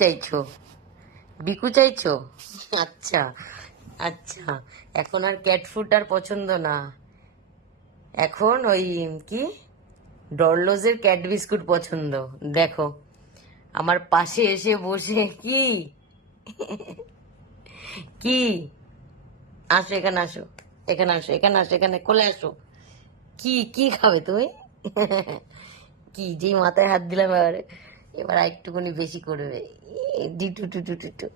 চাইছো? বিকু চাইছো? আচ্ছা আচ্ছা, এখন আর ক্যাট ফুড আর পছন্দ না, এখন ওই কি ডরলোজের ক্যাট বিস্কুট পছন্দ। দেখো আমার পাশে এসে বসে কি কি আসো এখানে, আসো এখানে, আসো এখানে, আসো এখানে, কোলে আসো। কি কি খাবে তুমি? কি যেই মাথায় হাত দিলাম এবার, এবার একটুখানি বেশি করবে। ডিটু টু টু টু টু।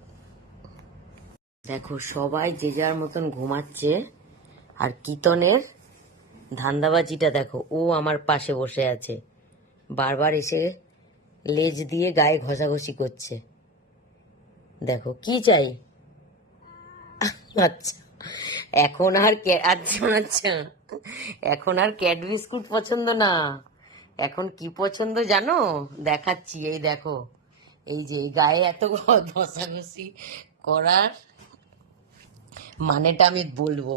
দেখো সবাই যে যার মতন ঘুমাচ্ছে, আর কিতনের ধান্দাবাজিটা দেখো, ও আমার পাশে বসে আছে, বারবার এসে লেজ দিয়ে গায়ে ঘষাঘষি করছে। দেখো কি চাই। আচ্ছা, এখন আর আচ্ছা আচ্ছা, এখন আর ক্যাট বিস্কুট পছন্দ না, এখন কি পছন্দ জানো? দেখাচ্ছি, এই দেখো, এই যে এই গায়ে এত ঘষাঘষি করার মানেটা আমি বলবো।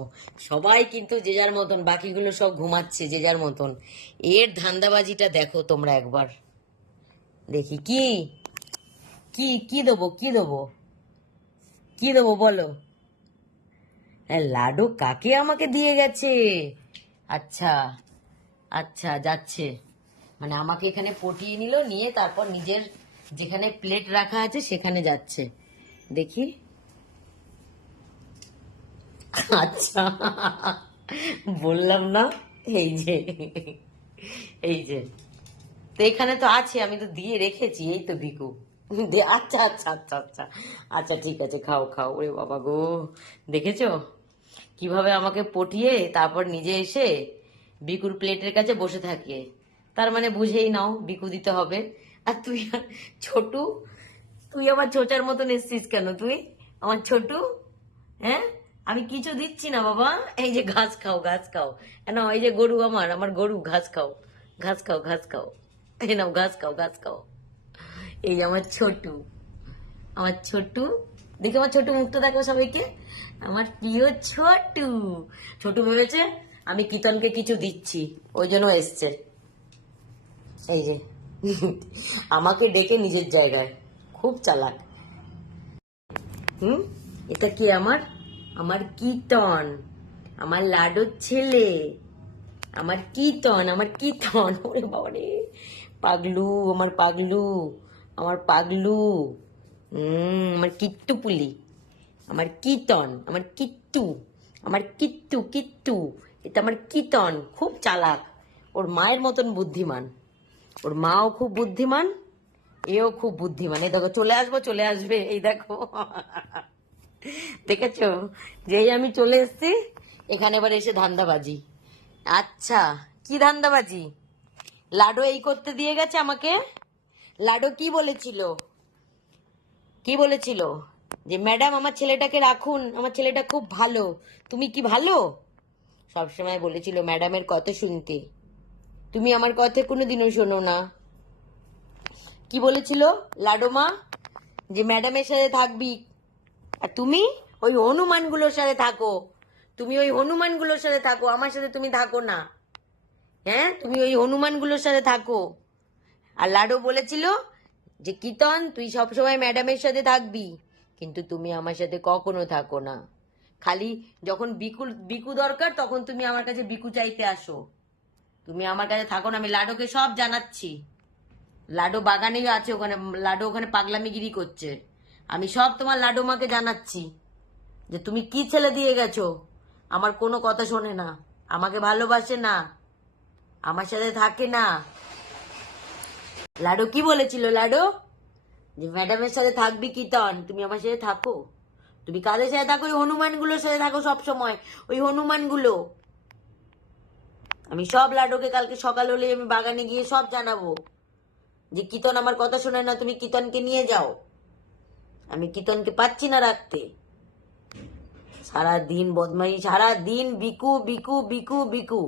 সবাই কিন্তু যে যার মতন, বাকিগুলো সব ঘুমাচ্ছে যে যার মতন। এর ধান্দাবাজিটা দেখো তোমরা একবার। দেখি কি কি কি দেবো, কি দেবো, কি দেবো বলো? হ্যাঁ, লাডু কাকে আমাকে দিয়ে গেছে? আচ্ছা আচ্ছা, যাচ্ছে মানে আমাকে এখানে পটিয়ে নিল, নিয়ে তারপর নিজের যেখানে প্লেট রাখা আছে সেখানে যাচ্ছে। দেখি। আচ্ছা, বললাম না, এই যে, এই যে, তো এখানে তো আছে, আমি তো দিয়ে রেখেছি, এই তো ভিকু। আচ্ছা আচ্ছা আচ্ছা আচ্ছা, আচ্ছা ঠিক আছে, খাও খাও। ওরে বাবা গো, দেখেছো কিভাবে আমাকে পটিয়ে তারপর নিজে এসে বিকুর প্লেটের কাছে বসে থাকে। তার মানে বুঝেই নাও বিকু দিতে হবে। আর তুই ছোটু, তুই আমার ছোটার মতন এসছিস কেন তুই, আমার ছোটু? হ্যাঁ, আমি কিছু দিচ্ছি না বাবা, এই যে ঘাস খাও, ঘাস খাও। না, এই যে গরু, আমার আমার গরু, ঘাস খাও, ঘাস খাও, ঘাস খাও, এই নাও ঘাস খাও, ঘাস খাও। এই আমার ছোটু, আমার ছোটু, দেখি আমার ছোটু মুখটা দেখো সবাইকে, আমার প্রিয় ছোটু। ছোটু ভেবেছে আমি কিতনকে কিছু দিচ্ছি, ওই জন্য এসছে। এই যে, আমাকে ডেকে নিজের জায়গায়, খুব চালাক। হুম, এটা কি আমার, আমার কিতন, আমার লাডুর ছেলে, আমার কিতন, আমার কিতন। ওরে বাবা রে, পাগলু, আমার পাগলু, আমার পাগলু। আমার কিট্টু পুলি, আমার কিতন, আমার কিট্টু, আমার কিট্টু কিট্টু। এটা আমার কিতন, খুব চালাক, ওর মায়ের মতন বুদ্ধিমান। ওর মাও খুব বুদ্ধিমান, এও খুব বুদ্ধিমান। এই দেখো চলে আসবো, চলে আসবে, এই দেখো। দেখেছো, যেই আমি চলে এসেছি এখানে, এবার এসে ধান্দাবাজি। আচ্ছা, কি ধান্দাবাজি? লাডু এই করতে দিয়ে গেছে আমাকে। লাডু কি বলেছিল, কি বলেছিল? যে ম্যাডাম আমার ছেলেটাকে রাখুন, আমার ছেলেটা খুব ভালো। তুমি কি ভালো? সবসময় বলেছিল ম্যাডামের কথা শুনতে, তুমি আমার কথা কোনোদিনও শোনো না। কি বলেছিল লাডোমা? যে ম্যাডামের সাথে থাকবি, আর তুমি ওই হনুমানগুলোর সাথে থাকো, তুমি ওই হনুমানগুলোর সাথে থাকো, আমার সাথে তুমি থাকো না। হ্যাঁ, তুমি ওই হনুমানগুলোর সাথে থাকো। আর লাডো বলেছিল যে কিতন তুই সবসময় ম্যাডামের সাথে থাকবি, কিন্তু তুমি আমার সাথে কখনো থাকো না। খালি যখন বিকু বিকু দরকার তখন তুমি আমার কাছে বিকু চাইতে আসো, তুমি আমার কাছে থাকো না। আমি লাডোকে সব জানাচ্ছি, লাডো বাগানেই আছে ওখানে, লাডো ওখানে পাগলামিগিরি করছে। আমি সব তোমার লাডো মাকে জানাচ্ছি যে তুমি কি ছেলে দিয়ে গেছো, আমার কোনো কথা শোনে না, আমাকে ভালোবাসে না, আমার সাথে থাকে না। লাডো কি বলেছিল লাডো? যে ম্যাডামের সাথে থাকবি কিতন, তুমি আমার সাথে থাকো। তুমি কাদের সাথে থাকো? ওই হনুমানগুলোর সাথে থাকো সব সময়, ওই হনুমানগুলো। আমি সব লাডোকে কালকে সকাল হলে আমি বাগানে গিয়ে সব জানাবো যে কিতন আমার কথা শোনে না, তুমি কিতনকে নিয়ে যাও। আমি কিতনকে পাচ্ছি না রাখতে, সারা দিন বদমাই, সারা দিন বিকু বিকু বিকু বিকু।